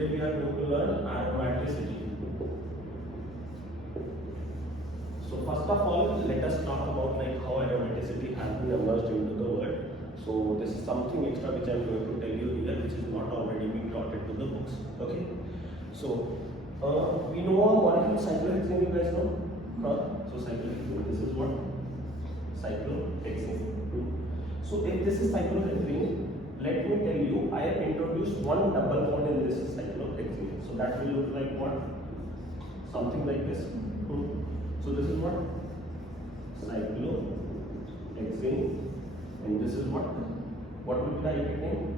today we are going to learn aromaticity. So first of all, let us talk about like how aromaticity has been emerged into the world. So this is something extra which I am going to tell you here, which is not already being taught into the books. Okay. So we know a molecule cyclohexane. You guys know? So cyclohexane. This is what cyclohexane. So if this is cyclohexane, let me tell you, I have introduced one double bond in this cyclohexane. So that will look like what? Something like this. So this is what? Cyclohexane. And this is what? What will be the iconic name?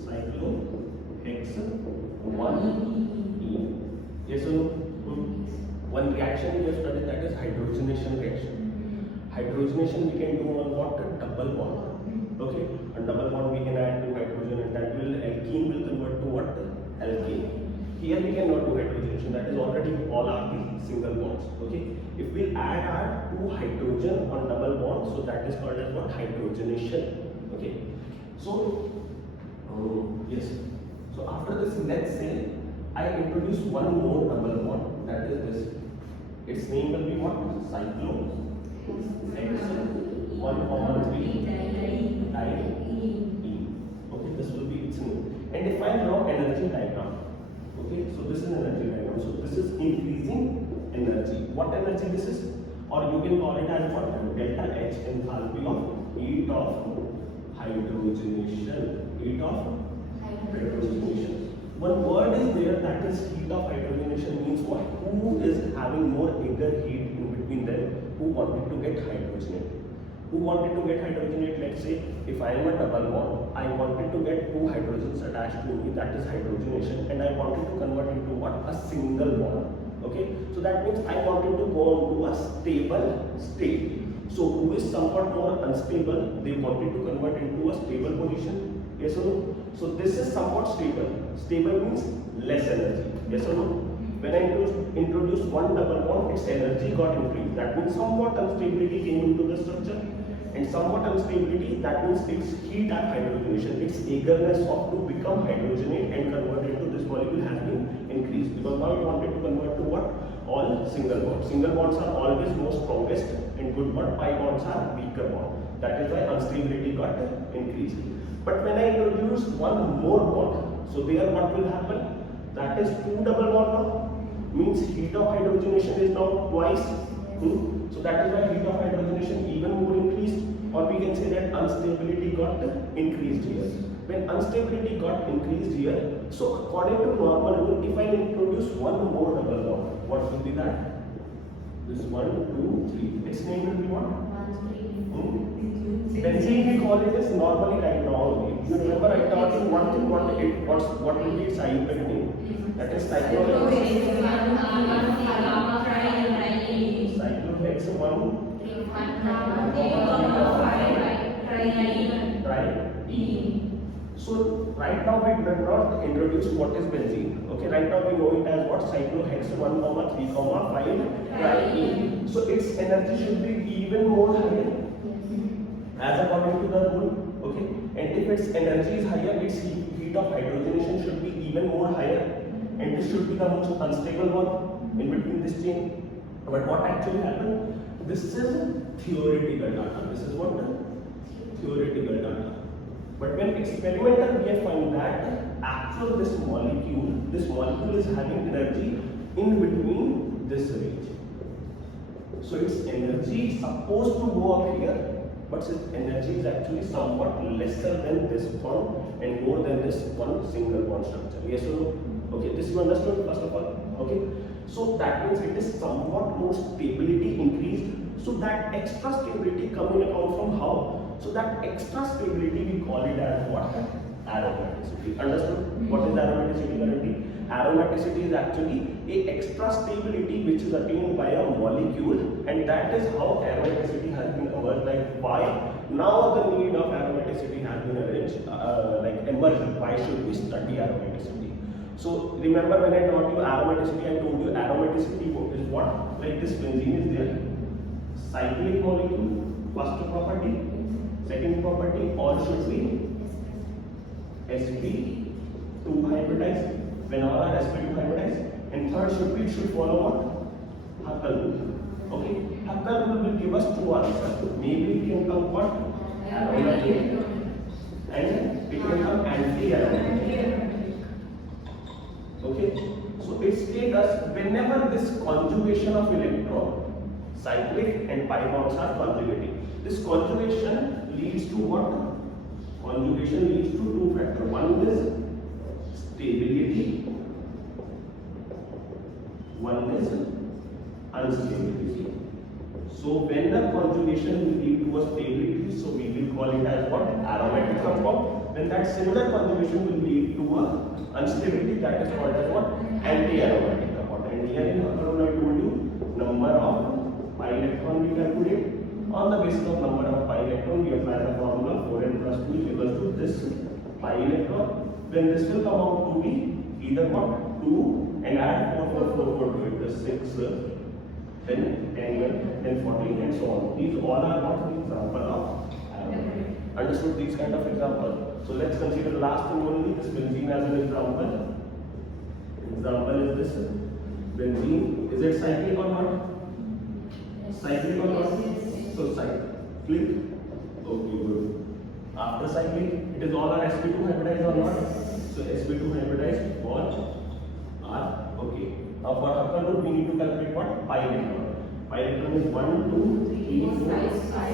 Cyclohexane 1E. Yes or no? One reaction we have studied, that is hydrogenation reaction. Hydrogenation we can do on what? Double bond. Okay, a double bond we can add to hydrogen, and that will alkene will convert to what? Alkane. Here we cannot do hydrogenation, that is already all are the single bonds. Okay, if we add our two hydrogen on double bond, so that is called as what? Hydrogenation. Okay, so yes, so after this, let's say I introduce one more double bond, that is this. Its name will be what? Cyclohexane 1,3 Okay, this will be its name. And if I draw energy diagram, okay, so this is energy diagram. So this is increasing energy. What energy this is? Or you can call it as what? Delta H, enthalpy of heat of hydrogenation. Heat of hydrogenation. One word is there, that is heat of hydrogenation, means what? Who is having more eager heat in between them? Who wanted to get hydrogenated? Who wanted to get hydrogenate? Let's say if I am a double bond, I wanted to get two hydrogens attached to me, that is hydrogenation, and I wanted to convert into what? A single bond. Okay, so that means I wanted to go into a stable state. So who is somewhat more unstable, they wanted to convert into a stable position. Yes or no? So this is somewhat stable. Stable means less energy. Yes or no? When I introduced one double bond, its energy got increased. That means somewhat instability came into the structure. And somewhat instability, that means its heat at hydrogenation, its eagerness of to become hydrogenate and convert into this molecule has been increased. Because now it wanted to convert to what? All single bonds. Single bonds are always most strongest and good bond. Pi bonds are weaker bond. That is why instability got increased. But when I introduce one more bond, so there what will happen? That is two double bond now. Means heat of hydrogenation is now twice. So that is why heat of hydrogenation even more increased, or we can say that instability got increased here. When instability got increased here, so according to normal rule, if I introduce one more double bond, what will be that? This 1, 2, 3. Its name will be what? Benzene we call it as normally right now only. You remember I taught you one thing, what will be its IUPAC name? That is cyclohexane 1 So right now we did not introduce what is benzene. Okay, right now we know it as what? Cyclohexane 1,3,5 So its energy should be even more higher as according to the rule. Okay, and if its energy is higher, its heat of hydrogenation should be even more higher, and this should be the most unstable one in between this chain. But what actually happened? This is theoretical data. This is what? Theoretical data. But when experimental we have found that actual this molecule is having energy in between this range. So its energy is supposed to go up here, but its energy is actually somewhat lesser than this bond and more than this one single bond structure. Yes or no? Okay, this you understood first of all. Okay, so that means it is somewhat more stability increased. So that extra stability come in account from how? So that extra stability we call it as what? Aromaticity. Understood? What is aromaticity currently? Aromaticity is actually a extra stability which is attained by a molecule, and that is how aromaticity has been emerged. Like why now the need of aromaticity has been emerged. Why should we study aromaticity? So remember when I taught you aromaticity, I told you aromaticity is what? Like this benzene is there. Cyclic molecule, first property, second property, all should be sp2 hybridized. when all are sp2 hybridized. And third it should follow what? Huckel rule. Okay, Huckel rule will give us two answers. Maybe it can come what? Aromatic, and it can come anti-aromatic. Okay, so it states us whenever this conjugation of electron, cyclic and pi bonds are conjugating. This conjugation leads to what? Conjugation leads to two factors. One is stability, one is unstability. So when the conjugation will lead to a stability, so we will call it as what? Aromatic compound. When that similar conjugation will lead to a unstability, that is called as what? Anti-aromatic compound. And here in Huckel I told you number of pi electron we calculate. On the basis of number of pi electron, we apply the formula 4n plus 2 is equal to this pi electron. Then this will come out to be either what? 2 and add 4 to it, the 6, then 10, then 14 and so on. These all are what? Example of aromatic. Understood these kind of examples? So let's consider the last thing only, this benzene as an example. Example is this benzene. Is it cyclic or not? Cyclic or not? So cyclic. Okay, good. After cyclic, it is all our sp2 hybridized or not? So sp2 hybridized all are okay. Now for Huckel rule, we need to calculate what? Pi electron. Pi electron is 1, 2, 3, 4,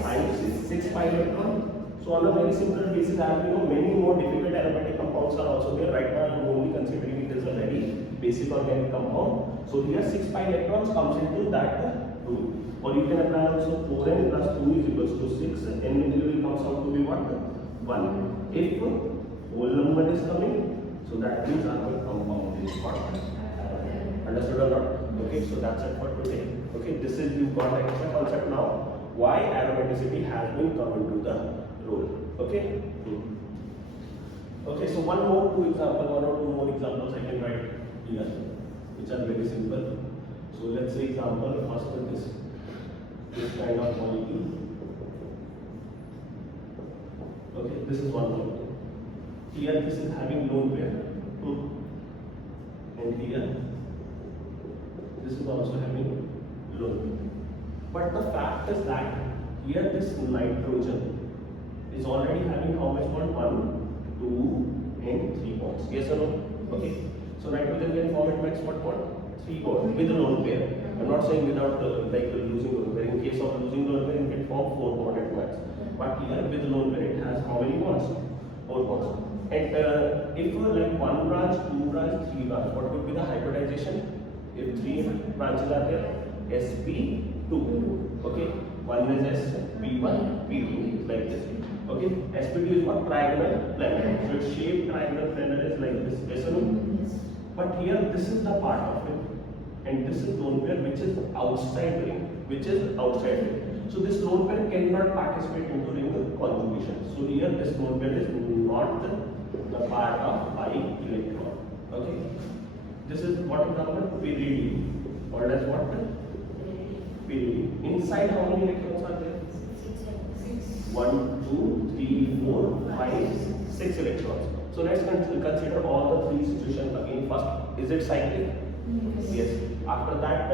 5, 6 pi electron. So on a very simple basis, as we know, many more difficult aromatic compounds are also there. Right now, I am only considering it as a very basic organic compound. So here 6 pi electrons comes into that rule. Or you can apply also 4n plus 2 is equals to 6. N integral comes out to be what? 1. If whole number is coming, so that means our compound is what? Understood or not? Okay, so that's it for today. Okay, this is, you got an extra concept now. Why aromaticity has been come into the role. Okay? Okay, so one or two more examples I can write here, which are very simple. So let's say example first with this kind of molecule. Okay, this is one molecule. Here this is having lone pair. And here this is also having lone pair. But the fact is that here this nitrogen is already having how much bond? 1, 2 and 3 bonds. Yes or no? Okay. So nitrogen can form at max what bond? 3 bonds with a lone pair. I'm not saying without like losing lone pair. In case of losing lone pair, it can form 4 bonds at max. But here with lone pair, it has how many bonds? 4 bonds. And if like 1 branch, 2 branch, 3 branch, what would be the hybridization? If 3 branches are there, sp2. Okay. One is sp1, p2 like this. Okay. sp2 is what? Trigonal planar. So its shape trigonal planar is like this. Yes or no? But here this is the part of it, and this is lone pair which is outside ring. So this lone pair cannot participate into ring conjugation. So here this lone pair is not the part of pi electron. Okay. This is what is called pyridine. Called as what? Pyridine. Inside how many electrons are there? 1, 2, 3, 4, 5, 6 electrons. So let's consider all the three situations again. First, is it cyclic? Yes. After that,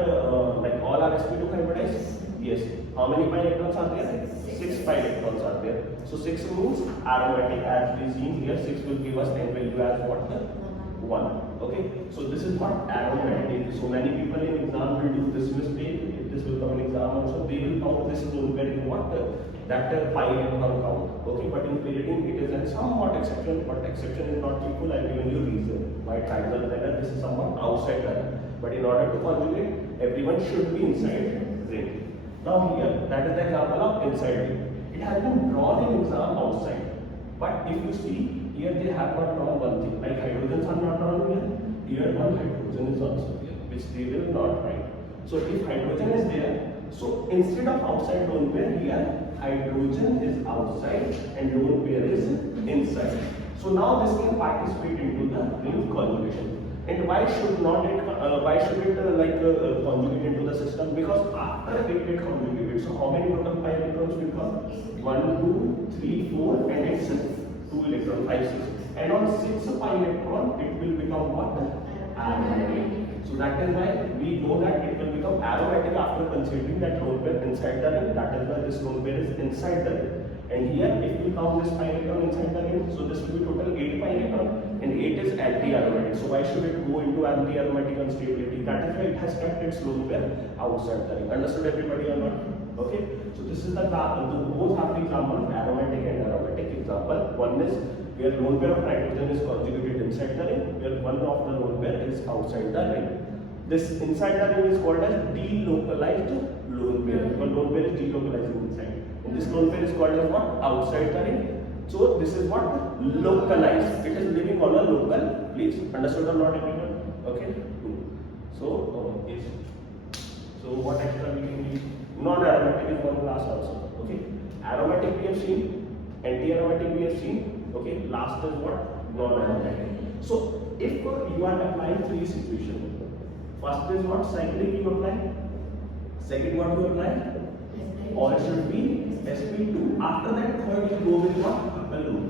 like all are sp2 hybridized? Yes. How many pi electrons are there? 6 pi electrons are there. So 6 means aromatic. As we seen here, 6 will give us n value as what? 1. Okay. So this is what aromatic. So many people in exam will do this mistake. If this will come in exam also, they will count this lone pair in what? That pi electron count. Okay, but in pyridine it is a somewhat exception, but exception is not equal. I have given you reason. By trigonal planar, this is somewhat outside ring. But in order to conjugate, everyone should be inside ring. Now here, that is the example of inside ring. It has been drawn in exam outside. But if you see, here they have not drawn one thing. Like hydrogens are not drawn here. Here one hydrogen is also here, which they will not write. So if hydrogen is there, so instead of outside lone pair, here hydrogen is outside and lone pair is inside. So now this can participate into the ring conjugation. And why should it conjugate into the system? Because after it gets conjugated, so how many total pi electrons will come? 1, 2, 3, 4, and it's 2 electrons, 5, 6. And on 6 pi electron, it will become what? that is why we know that it will become aromatic after considering that lone pair inside the ring. That is why this lone pair is inside the ring. And here, if we count this pi electron inside the ring, so this will be total 8 pi electron, and 8 is anti-aromatic. So why should it go into anti-aromatic instability? That is why it has kept its lone pair outside the ring. Understood everybody or not? Okay. So this is the both have the example of aromatic and aromatic example. One is where lone pair of nitrogen is conjugated inside the ring, where one of the lone pair is outside the ring. This inside the ring is called as delocalized lone pair, because lone pair is delocalizing inside. And this lone pair is called as what? Outside the ring. So this is what? Localized. It is living on a local place. Understood or not, everyone? Okay. So yes. So what extra we can use? Non-aromatic is one class also. Okay. Aromatic we have seen. Anti-aromatic we have seen. Okay, last is what? Non-aromatic. So, if you are applying three situations, first is what? Cyclic you apply. Second what you apply? Or it should be sp2. After that, third you go with what? Couple rule.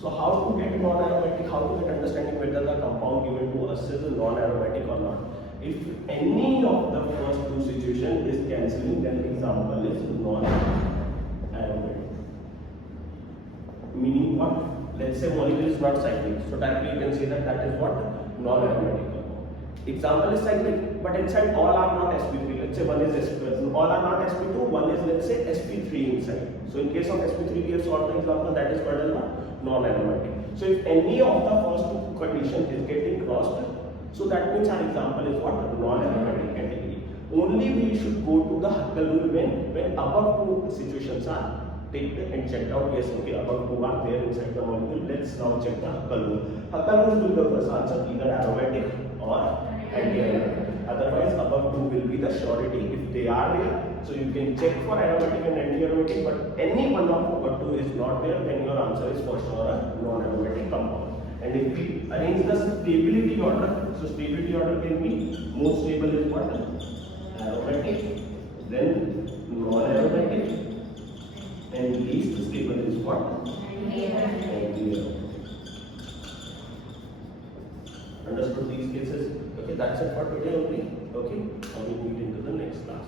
So, how to get non-aromatic? How to get understanding whether the compound given to us is non-aromatic or not? If any of the first two situations is cancelling, then the example is non-aromatic. Meaning what? Let's say molecule is not cyclic, so directly you can say that that is what? Non-aromatic compound. Example is cyclic, but inside all are not sp3. Let's say one is sp2, all are not sp2, one is let's say sp3 inside. So in case of sp3 we have solved the example, that is called as what? Non-aromatic. So if any of the first two conditions is getting crossed, so that means our example is what? Non-aromatic category. Only we should go to the Huckel rule when above two situations are take and checked out. Yes, okay, above two are there inside the molecule. Let's now check the Huckel rule. Huckel rule will give us answer either aromatic or anti-aromatic. Otherwise, above two will be the surety if they are there. So you can check for aromatic and anti-aromatic, but any one of above two is not there, then your answer is for sure a non-aromatic compound. And if we arrange the stability order, so stability order can be most stable is what? Aromatic, then non-aromatic, and least stable is what? Anti-aromatic. Understood these cases? Okay, that's it for today only. Okay, I will meet into the next class.